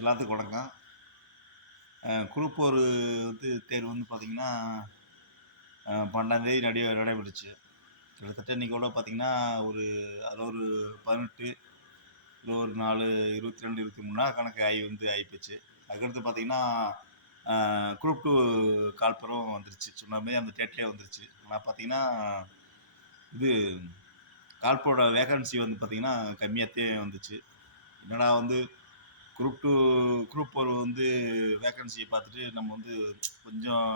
எல்லாத்துக்கும் வணக்கம். குரூப் ஒரு வந்து தேர்வு வந்து பார்த்திங்கன்னா பன்னெண்டாந்தேதி நடை நடைபெற்றுச்சு கிட்டத்தட்ட இன்றைக்கி கூட பார்த்திங்கன்னா ஒரு அதில் ஒரு பதினெட்டு இல்லை ஒரு நாலு இருபத்தி ரெண்டு இருபத்தி மூணா கணக்கு ஆகி வந்து ஆகிப்போச்சு அதுக்கடுத்து பார்த்திங்கன்னா குரூப் டூ கால்பரம் வந்துருச்சு. சொன்ன மாதிரி அந்த டேட்லேயே வந்துருச்சு. ஆனால் பார்த்திங்கன்னா இது கால்பரோட வேகன்சி வந்து பார்த்திங்கன்னா கம்மியாகத்தே வந்துச்சு. என்னடா வந்து குரூப் டூ குரூப் ஃபோர் வந்து வேக்கன்சியை பார்த்துட்டு நம்ம வந்து கொஞ்சம்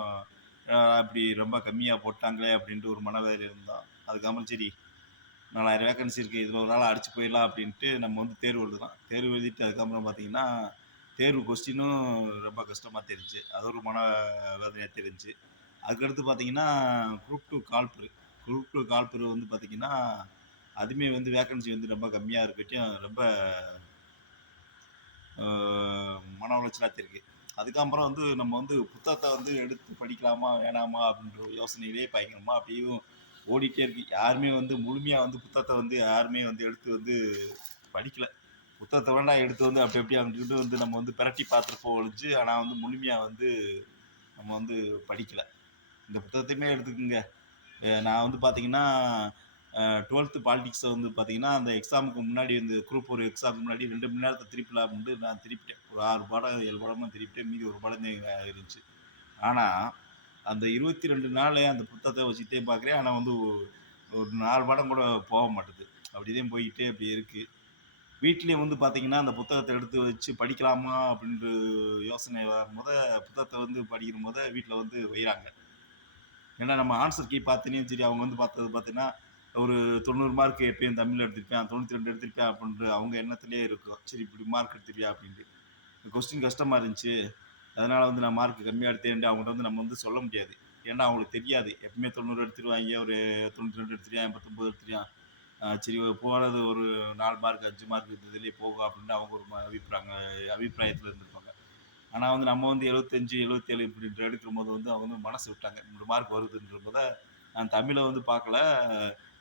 அப்படி ரொம்ப கம்மியாக போட்டாங்களே அப்படின்ட்டு ஒரு மனவேதனை இருந்தோம் அதுக்கப்புறம் சரி நாலாயிரம் வேக்கன்சி இருக்குது இதில் ஒரு நாள் அடிச்சு போயிடலாம் அப்படின்ட்டு நம்ம வந்து தேர்வு எழுதுலாம் தேர்வு எழுதிட்டு அதுக்கப்புறம் பார்த்தீங்கன்னா தேர்வு கொஸ்டினும் ரொம்ப கஷ்டமாக தெரிஞ்சு அது ஒரு மன வேதனையாக தெரிஞ்சு. அதுக்கடுத்து பார்த்தீங்கன்னா குரூப் டூ கால்பரு குரூப் டூ கால்பரு வந்து பார்த்திங்கன்னா அதுவுமே வந்து வேக்கன்சி வந்து ரொம்ப கம்மியாக இருக்கட்டும் ரொம்ப மன உளைச்சலாத்திருக்கு அதுக்கப்புறம் வந்து நம்ம வந்து புத்தகத்தை வந்து எடுத்து படிக்கலாமா வேணாமா அப்படின்ற யோசனையிலே பயங்கரமாக அப்படியும் ஓடிட்டே இருக்கு. யாருமே வந்து முழுமையாக வந்து புத்தகத்தை வந்து யாருமே வந்து எடுத்து வந்து படிக்கலை. புத்தகத்தை வேண்டாம் எடுத்து வந்து அப்படி அப்படி அங்கிட்டு வந்து நம்ம வந்து பிரட்டி பார்த்துட்டு ஒழிஞ்சு ஆனால் வந்து முழுமையாக வந்து நம்ம வந்து படிக்கலை. இந்த புத்தகத்தையுமே எடுத்துக்கோங்க. நான் வந்து பார்த்திங்கன்னா டுவெல்த்து பாலிட்டிக்ஸை வந்து பார்த்தீங்கன்னா அந்த எக்ஸாமுக்கு முன்னாடி இந்த குரூப் ஒரு எக்ஸாமுக்கு முன்னாடி ரெண்டு மணி நேரத்தை திருப்பலாம்னு நான் திருப்பிட்டேன். ஒரு ஆறு பாடம் ஏழு பாடமும் திருப்பிட்டேன். மீதி ஒரு பாடம் இருந்துச்சு. ஆனால் அந்த இருபத்தி ரெண்டு நாள் அந்த புத்தகத்தை வச்சுட்டே பார்க்குறேன். ஆனால் வந்து ஒரு நாலு பாடம் கூட போக மாட்டேது. அப்படிதான் போய்கிட்டே அப்படி இருக்குது வீட்லேயும் வந்து பார்த்திங்கன்னா அந்த புத்தகத்தை எடுத்து வச்சு படிக்கலாமா அப்படின்ற யோசனை வரும்போத புத்தகத்தை வந்து படிக்கிற போத வீட்டில் வந்து வைகிறாங்க ஏன்னா நம்ம ஆன்சர் கீ பார்த்தீங்கன்னா சரி அவங்க வந்து பார்த்தது பார்த்தீங்கன்னா ஒரு தொண்ணூறு மார்க் எப்பயும் தமிழ் எடுத்திருப்பேன் தொண்ணூற்றி ரெண்டு எடுத்திருப்பேன் அப்படின்ற அவங்க எண்ணத்துலேயே இருக்கும். சரி இப்படி மார்க் எடுத்திருப்பியா அப்படின்ட்டு. கொஸ்டின் கஷ்டமாக இருந்துச்சு. அதனால் வந்து நான் மார்க் கம்மியாக எடுத்தேன் அவங்கள்ட்ட வந்து நம்ம வந்து சொல்ல முடியாது. ஏன்னா அவங்களுக்கு தெரியாது. எப்பவுமே தொண்ணூறு எடுத்துருவாங்க ஒரு தொண்ணூற்றி ரெண்டு எடுத்துருவான் பத்தொம்பது எடுத்துருவான். சரி போகிறது ஒரு நாலு மார்க் அஞ்சு மார்க் இதுலேயே போகும் அப்படின்ட்டு அவங்க ஒரு அபிப்பிராங்க அபிப்பிராயத்தில் இருந்திருப்பாங்க. ஆனால் வந்து நம்ம வந்து எழுபத்தஞ்சு எழுபத்தேழு இப்படின்ற எடுக்கிற போது வந்து அவங்க வந்து மனசு விட்டாங்க. மூணு மார்க் வருதுன்றபோத நான் தமிழை வந்து பார்க்கல.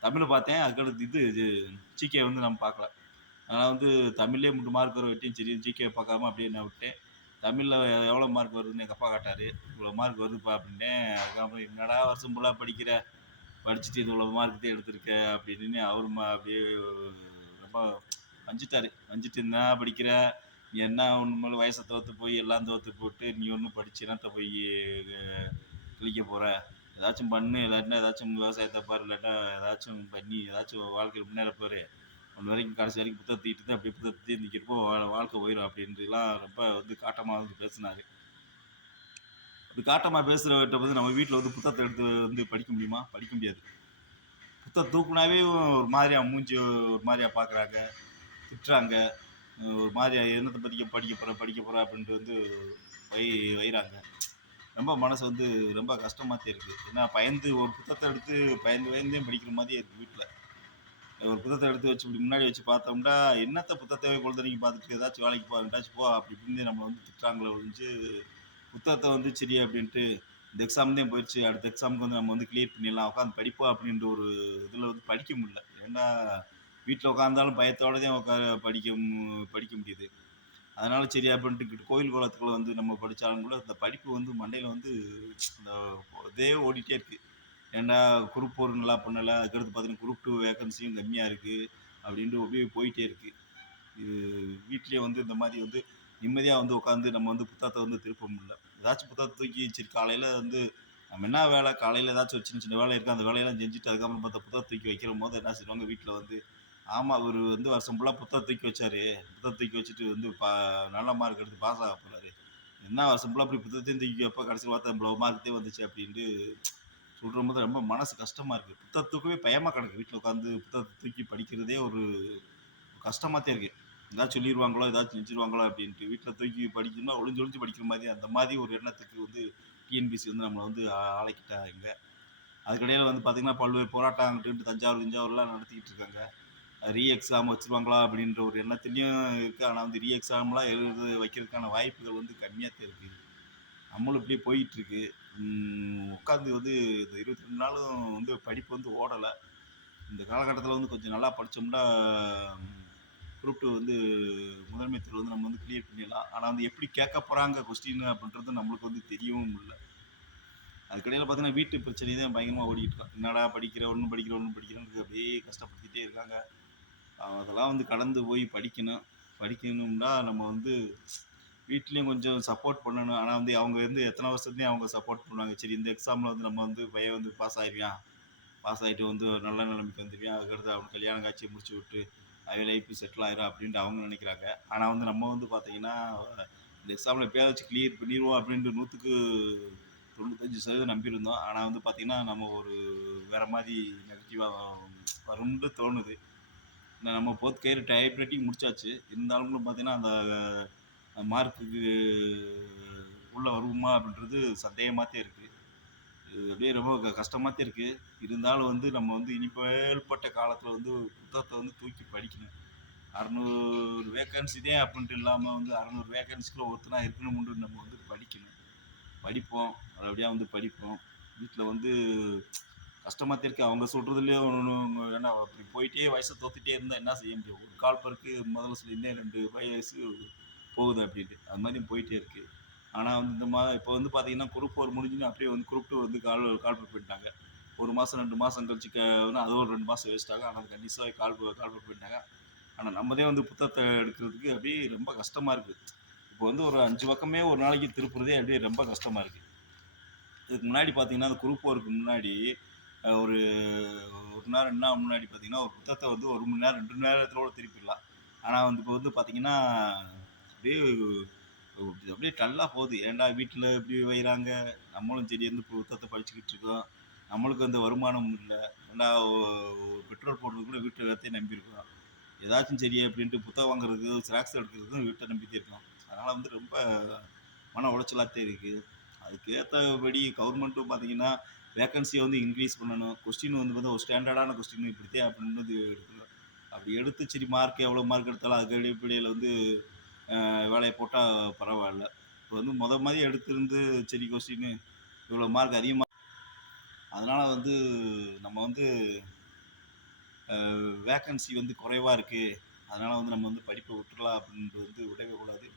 தமிழை பார்த்தேன். அதுக்கடுத்து இது இது ஜிகே வந்து நம்ம பார்க்கல. அதனால் வந்து தமிழ்லேயே மூணு மார்க் வர வெட்டியும் சரி ஜிகே பார்க்காம அப்படியே நான் விட்டேன். தமிழில் எவ்வளோ மார்க் வருதுன்னு எங்கள் அப்பா காட்டார். இவ்வளோ மார்க் வருதுப்பா அப்படின்னேன். அதுக்கப்புறம் என்னடா வருஷம் ஃபுல்லாக படிக்கிற? படிச்சுட்டு இது இவ்வளோ மார்க் தான் எடுத்திருக்க அப்படின்னு அவர் அப்படியே ரொம்ப வஞ்சிட்டார். வஞ்சிட்டு என்ன படிக்கிற? நீ என்ன ஒன்று வயசை தோற்று போய் எல்லாம் தோற்று போட்டு நீ ஒன்றும் படிச்சு என்னத்த போய் கிழிக்க போகிற ஏதாச்சும் பண்ணு இல்லாட்டினா ஏதாச்சும் விவசாயத்தை பாரு இல்லாட்டா ஏதாச்சும் பண்ணி ஏதாச்சும் வாழ்க்கையில் முன்னேற போரு ஒன்று வரைக்கும் கடைசி வரைக்கும் புத்தகத்தை தான் அப்படியே புத்தகத்தை நிற்கிறப்போ வாழ்க்கை போயிடும் அப்படின்ட்டுலாம் ரொம்ப வந்து காட்டமாக வந்து பேசினார். அப்படி காட்டமாக பேசுகிறவர்கிட்ட வந்து நம்ம வீட்டில் வந்து புத்தகத்தை எடுத்து வந்து படிக்க முடியுமா? படிக்க முடியாது. புத்தகம் தூக்குனாவே ஒரு மாதிரியாக மூஞ்சி ஒரு மாதிரியாக பார்க்குறாங்க திட்டுறாங்க ஒரு மாதிரியா என்னத்தை படிக்க படிக்க போகிற படிக்க போகிற அப்படின்ட்டு வந்து வை வைகிறாங்க ரொம்ப மனசு வந்து ரொம்ப கஷ்டமாக இருக்குது ஏன்னா பயந்து ஒரு புத்தகத்தை எடுத்து பயந்து பயந்தே படிக்கிற மாதிரியே இருக்குது வீட்டில் ஒரு புத்தகத்தை எடுத்து வச்சு இப்படி முன்னாடி வச்சு பார்த்தோம்னா என்னத்த புத்தகத்தை பொழுதுனைக்கு பார்த்துட்டு ஏதாச்சும் வேலைக்கு போ ஏதாச்சும் போ அப்படி இப்படின்னு நம்மளை வந்து திட்டாங்களே ஒழிஞ்சு புத்தகத்தை வந்து சரி அப்படின்ட்டு இந்த எக்ஸாம் தான் போயிடுச்சு. அடுத்த எக்ஸாமுக்கு வந்து நம்ம வந்து கிளியர் பண்ணிடலாம். உட்காந்து படிப்போம் அப்படின்ற ஒரு இதில் வந்து படிக்க முடியல. ஏன்னா வீட்டில் உட்காந்தாலும் பயத்தோட தான் உட்கார படிக்க படிக்க முடியுது. அதனால் சரி அப்படின்ட்டு கோயில் குளத்துக்குள்ள வந்து நம்ம படித்தாலும் கூட இந்த படிப்பு வந்து மண்டையில் வந்து இந்த இதே ஓடிட்டே இருக்குது ஏன்னா குரூப் ஃபோர் நல்லா பண்ணலை அதுக்கடுத்து பார்த்தீங்கன்னா குரூப் டூ வேக்கன்சியும் கம்மியாக இருக்குது அப்படின்ட்டு அப்படியே போயிட்டே இருக்குது இது வீட்லேயே வந்து இந்த மாதிரி வந்து நிம்மதியாக வந்து உட்காந்து நம்ம வந்து புத்தகத்தை வந்து திருப்ப முடியல. ஏதாச்சும் புத்தகத்தை தூக்கி சரி காலையில் வந்து நம்ம என்ன வேலை காலையில் ஏதாச்சும் ஒரு சின்ன சின்ன வேலை இருக்குது அந்த வேலையெல்லாம் செஞ்சுட்டு அதுக்கப்புறம் பார்த்தா புத்தகத்தை தூக்கி வைக்கிற போது என்ன செய்வாங்க வீட்டில் வந்து ஆமாம் அவர் வந்து வருஷம் ஃபுல்லாக புத்தகம் தூக்கி வச்சார். புத்தகம் தூக்கி வச்சுட்டு வந்து பா நல்ல மார்க் எடுத்து பாஸ் ஆக போகிறாரு என்ன வருஷம் ஃபுல்லாக அப்படி புத்தகத்தையும் தூக்கி வைப்பா? கடைசி பார்த்தா இவ்வளோ மார்க்கே வந்துச்சு அப்படின்ட்டு சொல்கிற போது ரொம்ப மனசு கஷ்டமாக இருக்குது புத்தகத்துக்குமே பயமாக கிடக்கு. வீட்டில் உட்காந்து புத்தகத்தை தூக்கி படிக்கிறதே ஒரு கஷ்டமாக தான் இருக்குது ஏதாச்சும் சொல்லிடுவாங்களோ ஏதாச்சும் செஞ்சிருவாங்களோ அப்படின்ட்டு வீட்டில் தூக்கி படிக்கணும்னா ஒளிஞ்சு ஒளிஞ்சு படிக்கிற மாதிரி அந்த மாதிரி ஒரு எண்ணத்துக்கு வந்து டிஎன்பிசி வந்து நம்மளை வந்து ஆளைக்கிட்டாங்க. அதுக்கடையில் வந்து பார்த்திங்கன்னா பல்வேறு போராட்டம் அங்கிட்டு தஞ்சாவூர் தஞ்சாவூர்லாம் நடத்திக்கிட்டு இருக்காங்க. ரீ எக்ஸாம் வச்சுருவாங்களா அப்படின்ற ஒரு எண்ணத்துலேயும் இருக்குது ஆனால் வந்து ரீ எக்ஸாம்லாம் எழுது வைக்கிறதுக்கான வாய்ப்புகள் வந்து கம்மியாக தான் இருக்குது நம்மளும் இப்படியே போயிட்டுருக்கு. உட்காந்து வந்து இந்த இருபத்தி ரெண்டு நாளும் வந்து படிப்பு வந்து ஓடலை. இந்த காலகட்டத்தில் வந்து கொஞ்சம் நல்லா படித்தோம்னா குரூப் டூ வந்து முதன்மை தேர்வு வந்து நம்ம வந்து கிளியர் பண்ணிடலாம். ஆனால் வந்து எப்படி கேட்க போகிறாங்க கொஸ்டின் அப்படின்றது நம்மளுக்கு வந்து தெரியவும் இல்லை. அதுக்கடையில் பார்த்தீங்கன்னா வீட்டு பிரச்சனை தான் பயங்கரமாக ஓடிக்கிட்டு இருக்கோம் என்னடா படிக்கிற ஒன்றும் படிக்கிற ஒன்றும் படிக்கிறோன்னு அப்படியே கஷ்டப்படுத்திகிட்டே இருக்காங்க. அதெல்லாம் வந்து கடந்து போய் படிக்கணும். படிக்கணும்னா நம்ம வந்து வீட்லேயும் கொஞ்சம் சப்போர்ட் பண்ணணும். ஆனால் வந்து அவங்க வந்து எத்தனை வருஷத்துலேயும் அவங்க சப்போர்ட் பண்ணுவாங்க. சரி இந்த எக்ஸாமில் வந்து நம்ம வந்து பையன் வந்து பாஸ் ஆயிடுவான் பாஸ் ஆகிட்டு வந்து ஒரு நல்ல நிலைமைக்கு வந்துடுவான் அதுக்கடுத்து அவனுக்கு கல்யாணம் காட்சியை முடிச்சு விட்டு அவன் லைஃப் செட்டில் ஆயிரும் அப்படின்ட்டு அவங்க நினைக்கிறாங்க. ஆனால் வந்து நம்ம வந்து பார்த்தீங்கன்னா இந்த எக்ஸாமில் பேர் வச்சு கிளியர் பண்ணிடுவோம் அப்படின்ட்டு நூற்றுக்கு தொண்ணூத்தஞ்சு சதவீதம் நம்பியிருந்தோம். ஆனால் வந்து பார்த்திங்கன்னா நம்ம ஒரு வேறு மாதிரி நெகட்டிவாக வரும்னு தோணுது. நம்ம போத் கயிறு டைப் ரைட்டிங் முடிச்சாச்சு. இருந்தாலும் பார்த்தீங்கன்னா அந்த மார்க்குக்கு உள்ளே வருவோமா அப்படின்றது சந்தேகமாகத்தே இருக்குது இது அப்படியே ரொம்ப க கஷ்டமாகத்தே இருக்குது இருந்தாலும் வந்து நம்ம வந்து இனிப்பேற்பட்ட காலத்தில் வந்து புத்தகத்தை வந்து தூக்கி படிக்கணும். அறநூறு வேக்கன்சி தான் அப்படின்ட்டு இல்லாமல் வந்து அறநூறு வேக்கன்சிக்குள்ள ஒருத்தனா இருக்கணும்னு நம்ம வந்து படிக்கணும். படிப்போம். நல்லபடியாக வந்து படிப்போம். வீட்டில் வந்து கஷ்டமாக இருக்கு அவங்க சொல்கிறதுலேயே என்ன அப்படி போயிட்டே வயசை தோத்துட்டே இருந்தால் என்ன செய்ய முடியும்? ஒரு கால் பருக்கு முதல்ல சொல்லியிருந்தேன் ரெண்டு வயசு போகுது அப்படின்ட்டு. அது மாதிரி போயிட்டே இருக்குது ஆனால் வந்து இந்த மா இப்போ வந்து பார்த்தீங்கன்னா குரூப் ஃபோர் முடிஞ்சுன்னு அப்படியே வந்து குரூப் டூ வந்து கால் கால் போயிட்டாங்க ஒரு மாதம் ரெண்டு மாதம் கழிச்சு க அது ஒரு ரெண்டு மாதம் வேஸ்ட் ஆகும். ஆனால் அது கண்டிப்பாக கால் கால் போயிட்டாங்க ஆனால் நம்மதே வந்து புத்தகத்தை எடுக்கிறதுக்கு அப்படியே ரொம்ப கஷ்டமாக இருக்குது இப்போ வந்து ஒரு அஞ்சு பக்கமே ஒரு நாளைக்கு திருப்புறதே அப்படியே ரொம்ப கஷ்டமாக இருக்குது இதுக்கு முன்னாடி பார்த்தீங்கன்னா அந்த குரூப் ஃபோருக்கு முன்னாடி ஒரு ஒரு நேரம் ரெண்டு நாள் முன்னாடி பார்த்தீங்கன்னா ஒரு புத்தகத்தை வந்து ஒரு மணி நேரம் ரெண்டு மணி நேரத்தில் கூட திருப்பிடலாம். ஆனால் வந்து இப்போ வந்து பார்த்தீங்கன்னா அப்படியே அப்படியே டல்லாக போகுது. ஏன்டா வீட்டில் இப்படி வைகிறாங்க நம்மளும் சரி வந்து புத்தகத்தை படிச்சுக்கிட்டு இருக்கோம். நம்மளுக்கு அந்த வருமானம் இல்லை. ஏன்டா பெட்ரோல் போடுறது கூட வீட்டு எல்லாத்தையும் நம்பியிருக்கோம். ஏதாச்சும் சரி அப்படின்ட்டு புத்தகம் வாங்குறது ஸ்நாக்ஸ் எடுக்கிறதும் வீட்டை நம்பித்தே இருக்கோம் அதனால் வந்து ரொம்ப மன உளைச்சலாகத்தே இருக்குது அதுக்கேற்றபடி கவர்மெண்ட்டும் பார்த்தீங்கன்னா வேக்கன்சியை வந்து இன்க்ரீஸ் பண்ணணும். கொஸ்டின் வந்து வந்து ஒரு ஸ்டாண்டர்டான கொஸ்டின் இப்படித்தே அப்படின்னு எடுக்கணும். அப்படி எடுத்து சரி மார்க் எவ்வளோ மார்க் எடுத்தாலும் அதுக்கு அடிப்படையில் வந்து வேலையை போட்டால் பரவாயில்ல. இப்போ வந்து முத மாதிரி எடுத்திருந்து சரி கொஸ்டின் இவ்வளோ மார்க் அதிகமாக அதனால் வந்து நம்ம வந்து வேக்கன்சி வந்து குறைவாக இருக்குது அதனால் வந்து நம்ம வந்து படிப்பை விட்டுடலாம் அப்படின்றது வந்து விடவே கூடாது.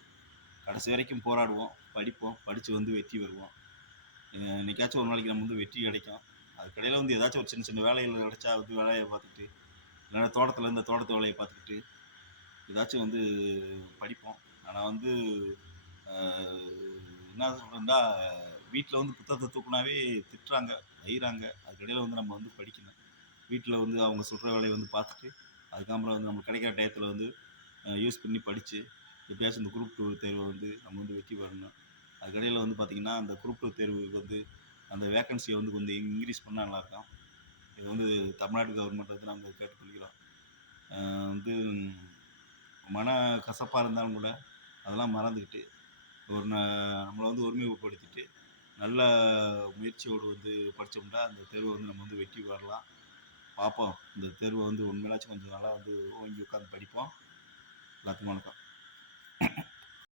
கடைசி வரைக்கும் போராடுவோம் படிப்போம் படித்து வந்து வெற்றி வருவோம் என்னைக்காச்சும் ஒரு நாளைக்கு நம்ம வந்து வெற்றி கிடைக்கும் அதுக்கடையில் வந்து ஏதாச்சும் ஒரு சின்ன சின்ன வேலைகள் கிடைச்சா வந்து வேலையை பார்த்துக்கிட்டு இல்லைன்னா தோட்டத்தில் இருந்த தோட்டத்து வேலையை பார்த்துக்கிட்டு ஏதாச்சும் வந்து படிப்போம். ஆனால் வந்து என்ன சொல்கிறேன்னா வீட்டில் வந்து புத்தகத்தை தூக்குனாவே திட்டுறாங்க வைகிறாங்க அதுக்கடையில் வந்து நம்ம வந்து படிக்கணும். வீட்டில் வந்து அவங்க சொல்கிற வேலையை வந்து பார்த்துட்டு அதுக்கப்புறம் வந்து நம்ம கிடைக்கிற டயத்தில் வந்து யூஸ் பண்ணி படித்து எப்படியாச்சும் இந்த குரூப் டூ தேர்வை வந்து நம்ம வந்து வெற்றி பெறணும். அதுக்கடையில் வந்து பார்த்திங்கன்னா அந்த குரூப் தேர்வுக்கு வந்து அந்த வேக்கன்சியை வந்து கொஞ்சம் இன்க்ரீஸ் பண்ணால் நல்லாயிருக்கும் இது வந்து தமிழ்நாடு கவர்மெண்ட் வந்து நாங்கள் கேட்டுக்கொள்கிறோம். வந்து மன கசப்பாக இருந்தாலும் கூட அதெல்லாம் மறந்துக்கிட்டு ஒரு ந நம்மளை வந்து ஒருமைப்படுத்திட்டு நல்ல முயற்சியோடு வந்து படித்தோம்னா அந்த தேர்வை வந்து நம்ம வந்து வெற்றி பெறலாம். பார்ப்போம் இந்த தேர்வை வந்து உண்மையிலாச்சும் கொஞ்சம் நல்லா வந்து ஓங்கி உட்காந்து படிப்போம். எல்லாத்துக்கும் வணக்கம்.